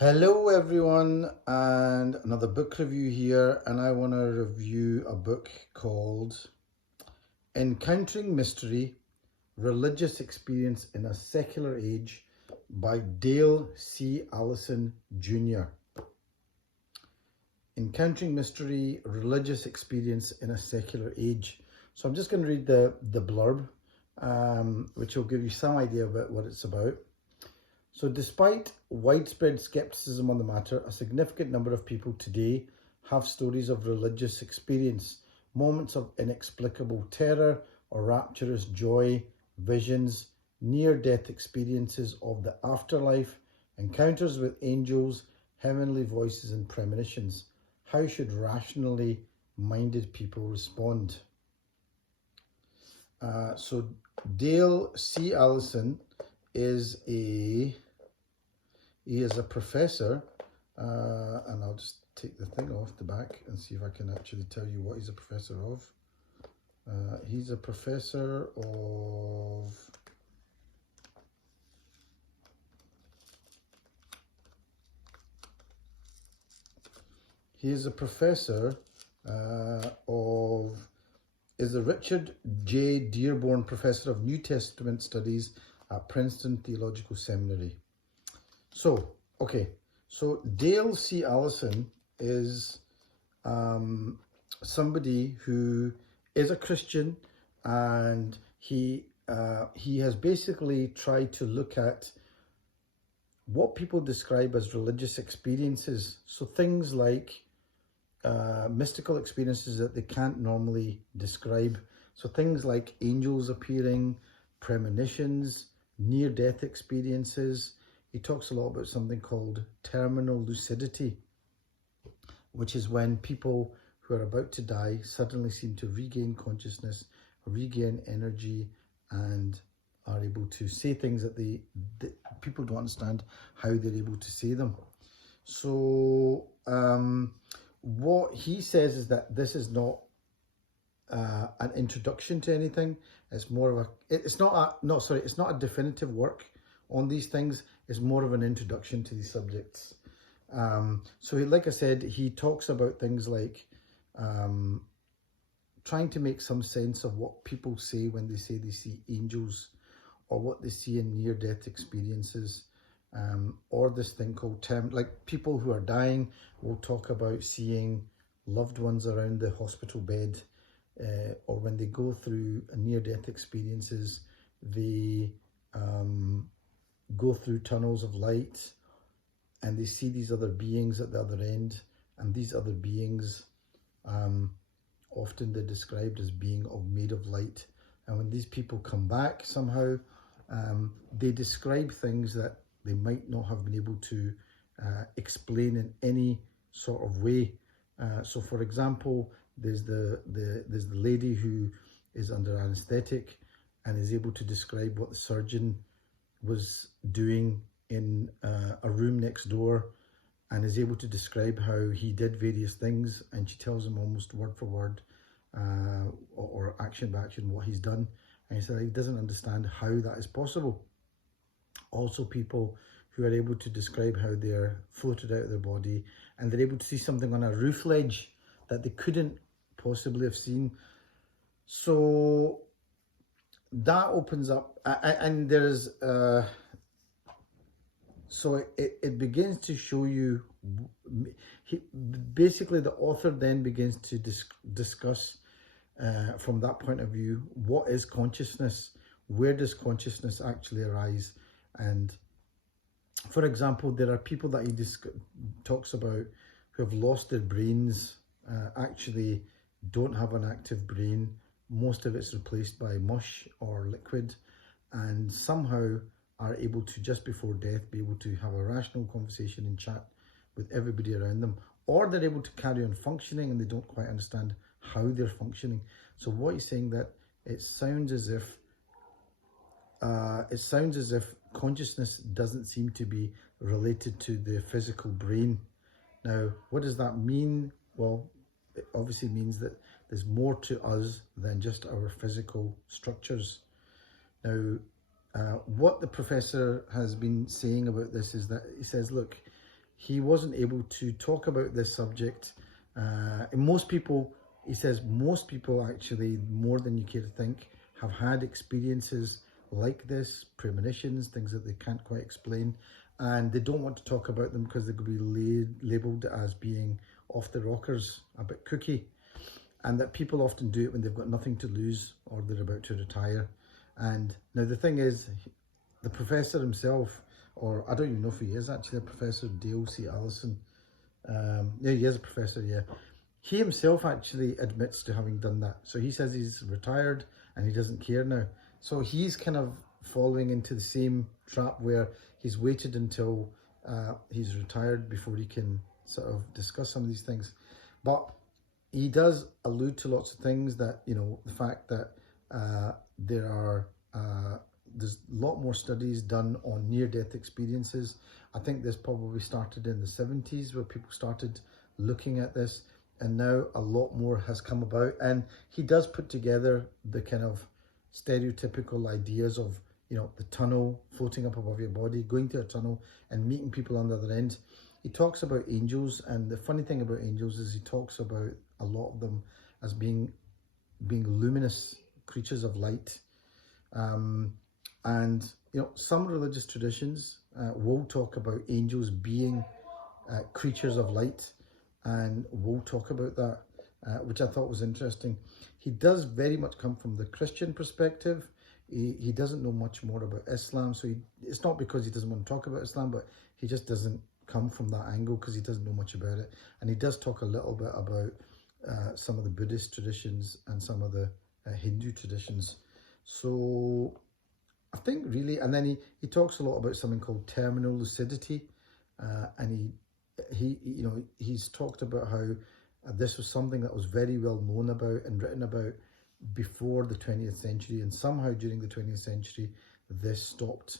Hello everyone, and another book review here, and I want to review a book called Encountering Mystery: Religious Experience in a Secular Age by Dale C. Allison Jr. Encountering Mystery: Religious Experience in a Secular Age. So I'm just going to read the blurb, which will give you some idea about what it's about. So despite widespread skepticism on the matter, a significant number of people today have stories of religious experience, moments of inexplicable terror or rapturous joy, visions, near-death experiences of the afterlife, encounters with angels, heavenly voices and premonitions. How should rationally minded people respond? So Dale C. Allison is a professor, and I'll just take the thing off the back and see if I can actually tell you what he's a professor of. He's a professor of is the Richard J. Dearborn Professor of New Testament Studies at Princeton Theological Seminary. So Dale C. Allison is somebody who is a Christian, and he has basically tried to look at what people describe as religious experiences. So things like mystical experiences that they can't normally describe. So things like angels appearing, premonitions, near-death experiences. He talks a lot about something called terminal lucidity, which is when people who are about to die suddenly seem to regain consciousness, regain energy, and are able to say things that people don't understand how they're able to say them. So what he says is that this is not an introduction to anything. It's more of it's not a definitive work on these things. It's more of an introduction to these subjects. So like I said, he talks about things like trying to make some sense of what people say when they say they see angels, or what they see in near-death experiences, or this thing called like people who are dying will talk about seeing loved ones around the hospital bed, or when they go through near-death experiences, they go through tunnels of light and they see these other beings at the other end, and these other beings often they're described as being made of light. And when these people come back somehow, they describe things that they might not have been able to explain in any sort of way. So for example, there's the lady who is under anesthetic and is able to describe what the surgeon was doing in a room next door, and is able to describe how he did various things, and she tells him almost word for word or action by action what he's done, and he said he doesn't understand how that is possible. Also, people who are able to describe how they're floated out of their body and they're able to see something on a roof ledge that they couldn't possibly have seen. So that opens up, and there's so it begins to show you, basically the author then begins to discuss from that point of view, what is consciousness? Where does consciousness actually arise? And for example, there are people that he talks about who have lost their brains, actually don't have an active brain. Most of it's replaced by mush or liquid, and somehow are able to, just before death, be able to have a rational conversation and chat with everybody around them, or they're able to carry on functioning and they don't quite understand how they're functioning. So what he's saying, that it sounds as if consciousness doesn't seem to be related to the physical brain. Now, what does that mean? Well, it obviously means that there's more to us than just our physical structures. Now, what the professor has been saying about this is that he says, look, he wasn't able to talk about this subject. And most people, he says, most people actually, more than you care to think, have had experiences like this, premonitions, things that they can't quite explain, and they don't want to talk about them because they could be labelled as being off the rockers, a bit kooky, and that people often do it when they've got nothing to lose or they're about to retire. And now the thing is, the professor himself, or I don't even know if he is actually a professor, Dale C. Allison. Yeah, he is a professor, yeah. He himself actually admits to having done that. So he says he's retired and he doesn't care now. So he's kind of falling into the same trap where he's waited until he's retired before he can sort of discuss some of these things. But he does allude to lots of things, that, you know, the fact that there's a lot more studies done on near-death experiences. I think this probably started in the 70s where people started looking at this, and now a lot more has come about. And he does put together the kind of stereotypical ideas of, you know, the tunnel, floating up above your body, going to a tunnel and meeting people on the other end. He talks about angels, and the funny thing about angels is he talks about a lot of them as being luminous creatures of light. And, you know, some religious traditions will talk about angels being creatures of light, and we'll talk about that, which I thought was interesting. He does very much come from the Christian perspective. He doesn't know much more about Islam, so it's not because he doesn't want to talk about Islam, but he just doesn't come from that angle because he doesn't know much about it. And he does talk a little bit about some of the Buddhist traditions and some of the Hindu traditions. So I think really, and then he talks a lot about something called terminal lucidity, and he's talked about how this was something that was very well known about and written about before the 20th century, and somehow during the 20th century this stopped,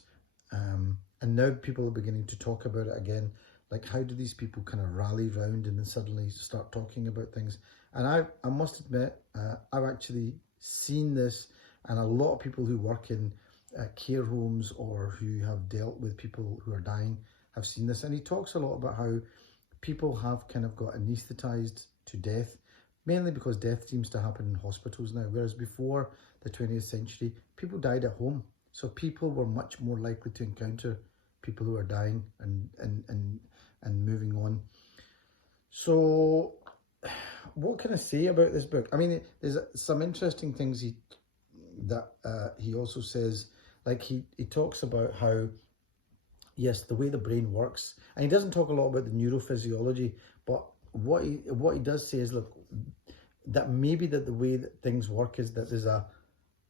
and now people are beginning to talk about it again. Like, how do these people kind of rally round and then suddenly start talking about things? And I must admit, I've actually seen this, and a lot of people who work in care homes or who have dealt with people who are dying have seen this. And he talks a lot about how people have kind of got anaesthetized to death, mainly because death seems to happen in hospitals now, whereas before the 20th century, people died at home. So people were much more likely to encounter people who are dying and moving on. So what can I say about this book? I mean, there's some interesting things he also says. Like, he talks about how, yes, the way the brain works, and he doesn't talk a lot about the neurophysiology, but what he does say is, look, that maybe that the way that things work is that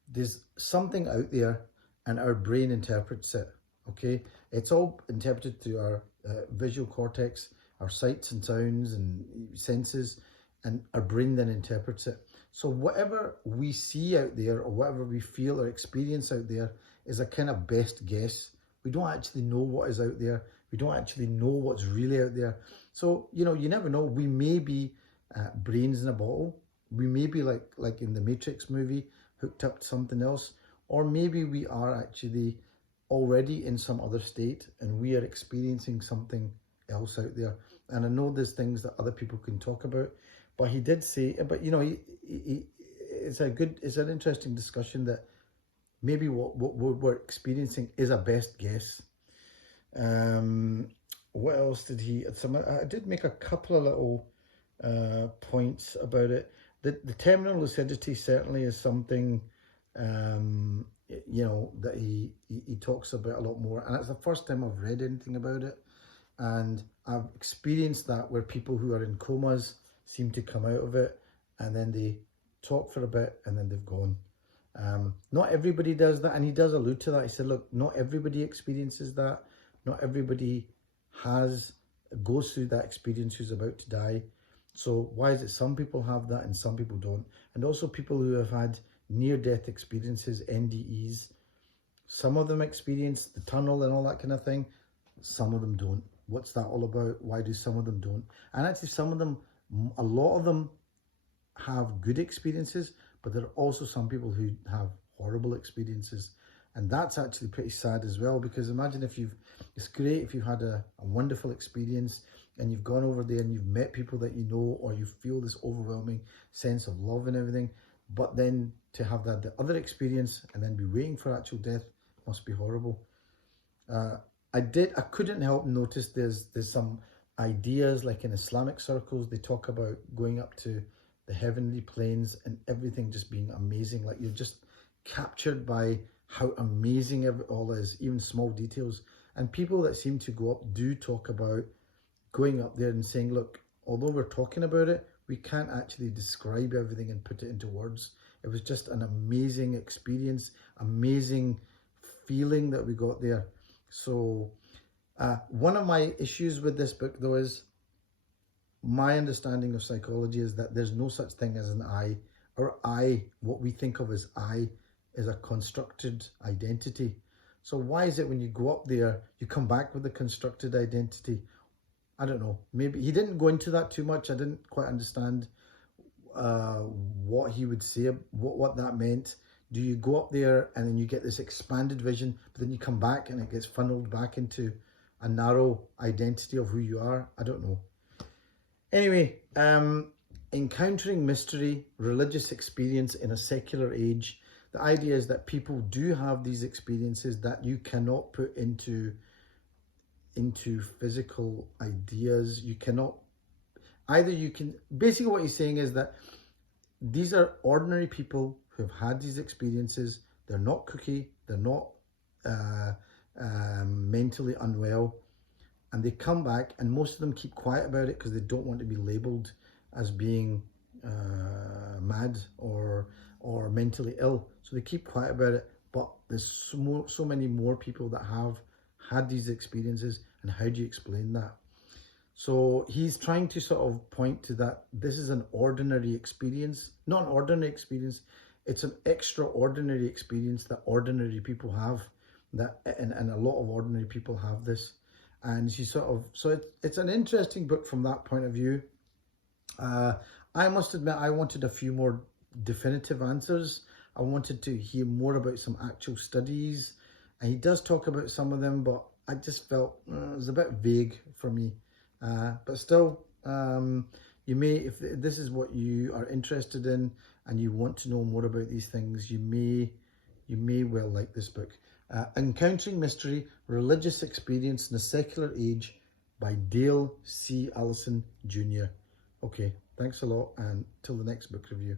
there's something out there and our brain interprets it. Okay, it's all interpreted through our visual cortex, our sights and sounds and senses, and our brain then interprets it. So whatever we see out there or whatever we feel or experience out there is a kind of best guess. We don't actually know what is out there. We don't actually know what's really out there. So, you know, you never know. We may be brains in a bottle. We may be like in the Matrix movie, hooked up to something else. Or maybe we are actually already in some other state and we are experiencing something else out there. And I know there's things that other people can talk about, but he did say, but you know, it's an interesting discussion that maybe what we're experiencing is a best guess. What else did he? I did make a couple of little points about it. The terminal lucidity certainly is something, you know, that he talks about a lot more. And it's the first time I've read anything about it. And I've experienced that where people who are in comas seem to come out of it and then they talk for a bit and then they've gone. Not everybody does that, and he does allude to that. He said, look, not everybody experiences that. Not everybody goes through that experience who's about to die. So why is it some people have that and some people don't? And also people who have had near-death experiences, NDEs, some of them experience the tunnel and all that kind of thing. Some of them don't. What's that all about? Why do some of them don't? And actually some of them, a lot of them have good experiences, but there are also some people who have horrible experiences. And that's actually pretty sad as well, because imagine if it's great if you've had a wonderful experience and you've gone over there and you've met people that you know, or you feel this overwhelming sense of love and everything, but then to have the other experience and then be waiting for actual death must be horrible. I couldn't help notice there's some ideas, like in Islamic circles, they talk about going up to the heavenly planes and everything just being amazing. Like you're just captured by how amazing it all is, even small details. And people that seem to go up do talk about going up there and saying, look, although we're talking about it, we can't actually describe everything and put it into words. It was just an amazing experience, amazing feeling that we got there. So one of my issues with this book, though, is my understanding of psychology is that there's no such thing as an I, or I, what we think of as I, is a constructed identity. So why is it when you go up there, you come back with a constructed identity? I don't know. Maybe he didn't go into that too much. I didn't quite understand what he would say, what that meant. Do you go up there and then you get this expanded vision, but then you come back and it gets funneled back into a narrow identity of who you are? I don't know. Anyway, encountering mystery, religious experience in a secular age. The idea is that people do have these experiences that you cannot put into physical ideas. You cannot, basically what he's saying is that these are ordinary people who have had these experiences. They're not kooky, they're not mentally unwell, and they come back, and most of them keep quiet about it because they don't want to be labeled as being mad or mentally ill. So they keep quiet about it. But there's so many more people that have had these experiences, and how do you explain that? So he's trying to sort of point to that this is an ordinary experience, not an ordinary experience. It's an extraordinary experience that ordinary people have, and a lot of ordinary people have this. And she so it's an interesting book from that point of view. I must admit, I wanted a few more definitive answers. I wanted to hear more about some actual studies, and he does talk about some of them, but I just felt it was a bit vague for me. But still, you may, if this is what you are interested in and you want to know more about these things, you may well like this book. Encountering Mystery, Religious Experience in a Secular Age by Dale C. Allison Jr. Okay, thanks a lot, and till the next book review.